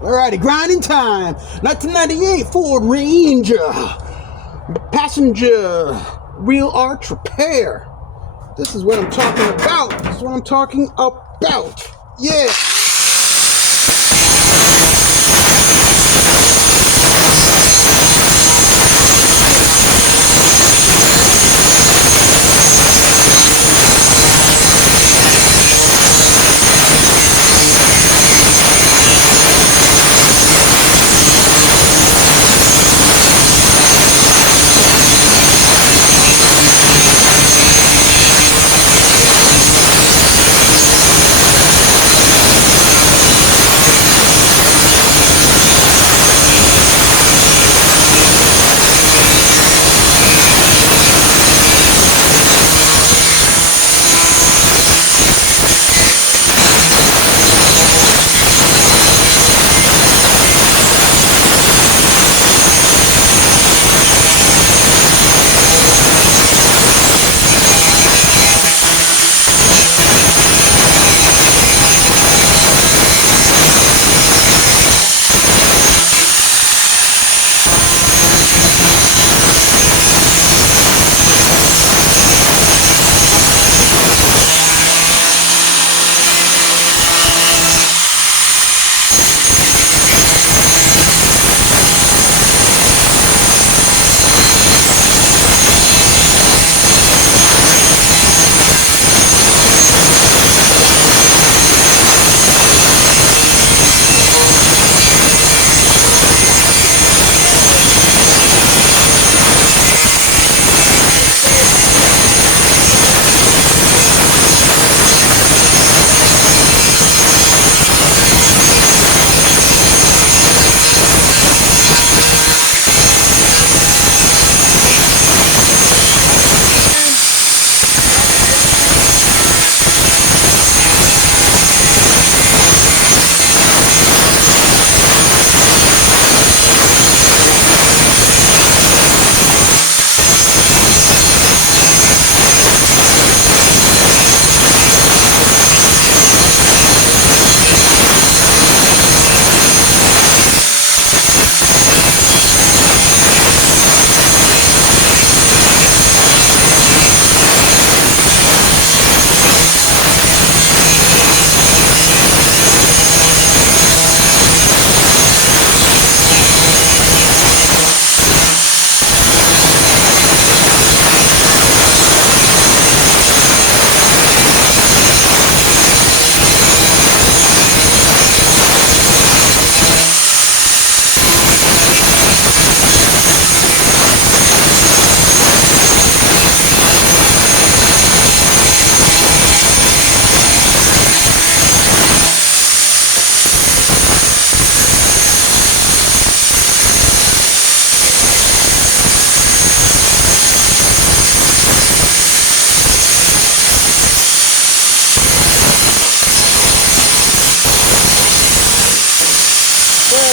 Alrighty, grinding time. 1998 Ford Ranger. Passenger wheel arch repair. This is what I'm talking about. This is what I'm talking about. Yeah.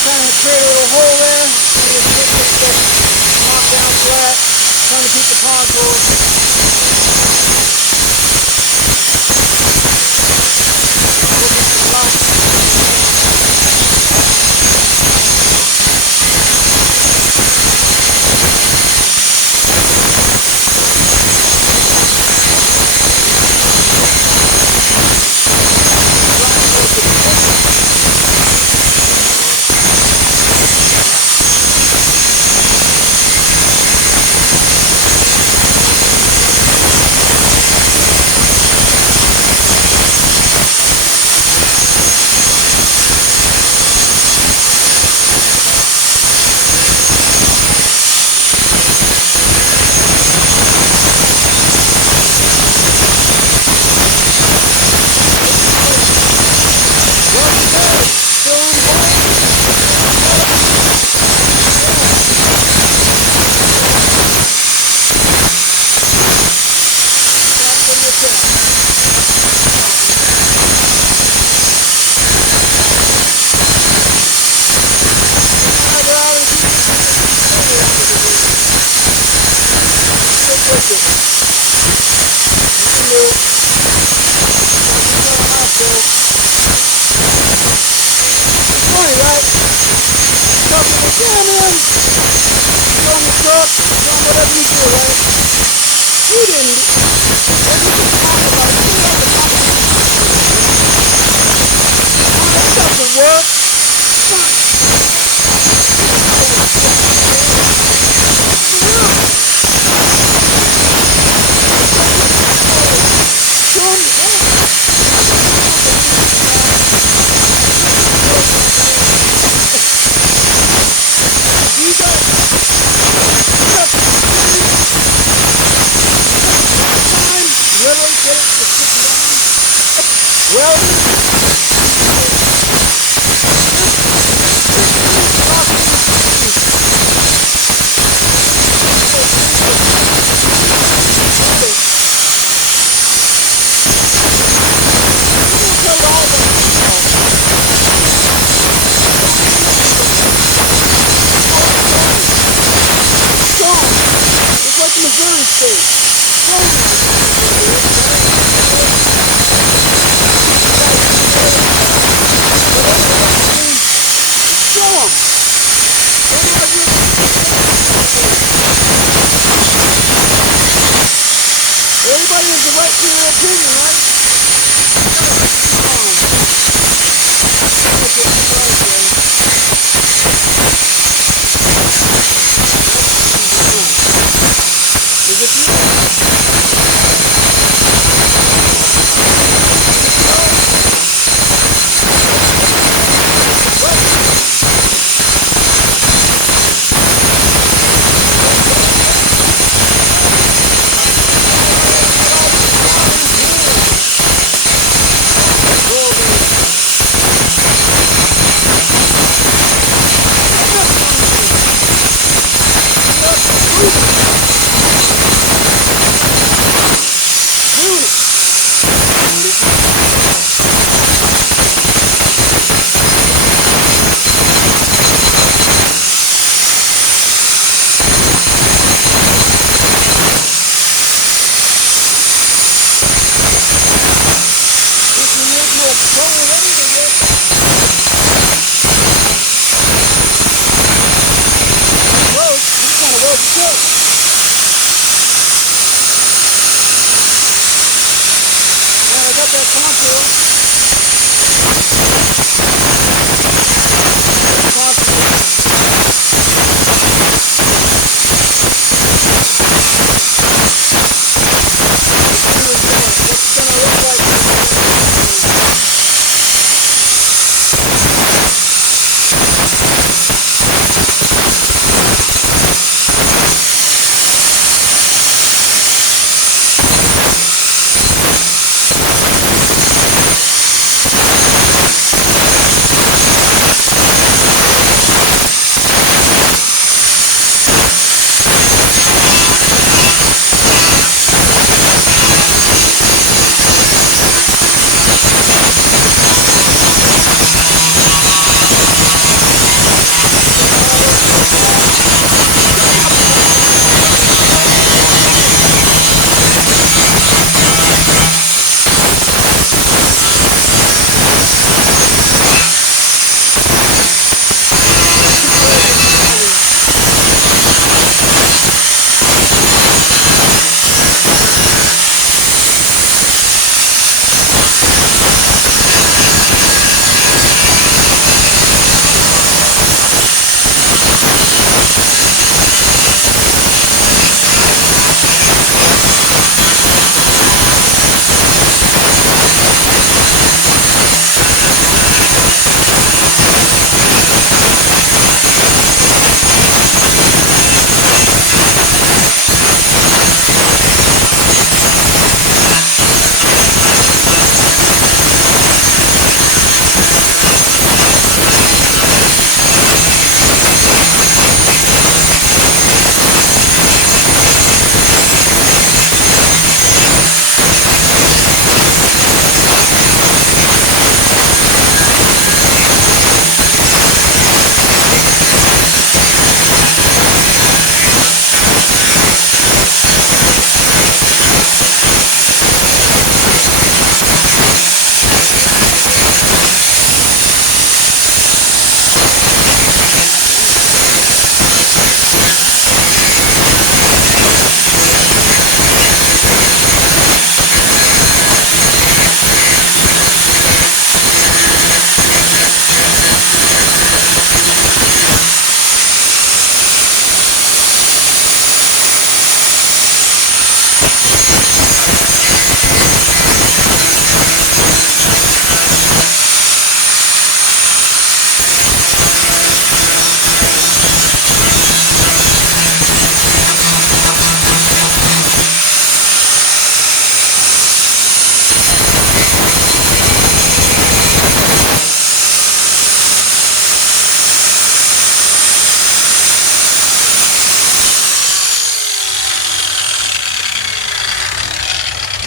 Trying to create a little hole there, and just get the top down flat, trying to keep the contour. Yeah, man. Show them the truck. Show them whatever you do, right? You didn't. If you can talk about it, you have the conversation. This doesn't work. Fine. Show them the you got time, literally get it.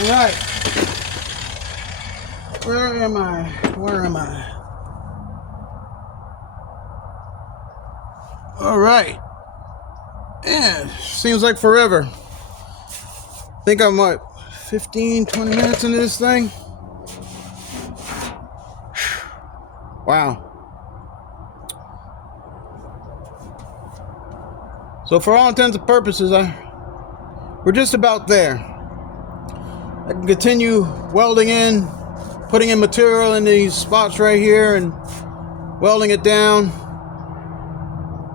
All right. Where am I? Where am I? All right. And seems like forever. I think I'm what, 15, 20 minutes into this thing? Wow. So for all intents and purposes, we're just about there. I can continue welding in, putting in material in these spots right here and welding it down,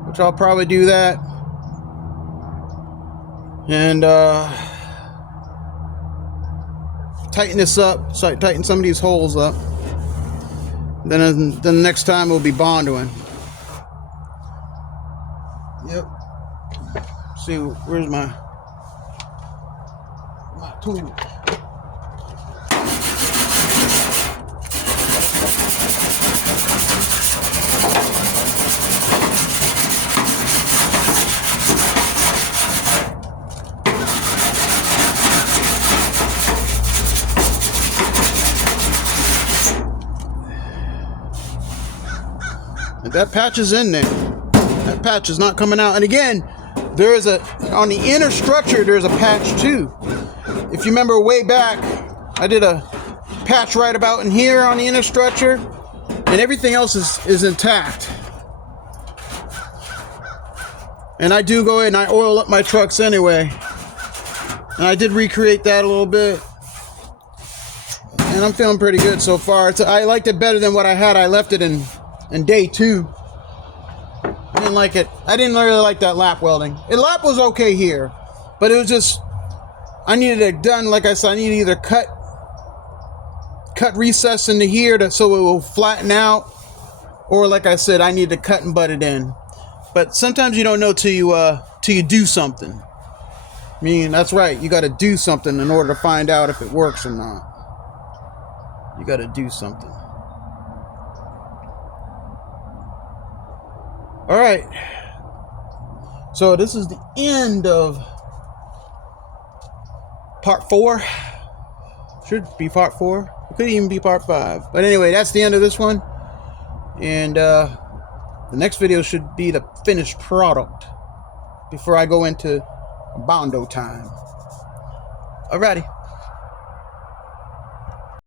which I'll probably do that. And tighten this up, so I tighten some of these holes up. Then the next time we'll be bonding. Yep. See, where's my tool? That patch is in there. That patch is not coming out. And again, there is on the inner structure, there's a patch too. If you remember way back, I did a patch right about in here on the inner structure, and everything else is intact. And I do go in and I oil up my trucks anyway. And I did recreate that a little bit. And I'm feeling pretty good so far. I liked it better than what I had. I left it in day 2. I didn't like it. I didn't really like that lap welding. The lap was okay here, but it was just, I needed it done. Like I said, I need to either cut recess into here so it will flatten out, or like I said, I need to cut and butt it in. But sometimes you don't know till you do something. I mean, that's right. You got to do something in order to find out if it works or not. You got to do something. All right, so this is the end of part 4. Should be part 4. It could even be part 5. But anyway, that's the end of this one. And the next video should be the finished product before I go into bondo time. Alrighty.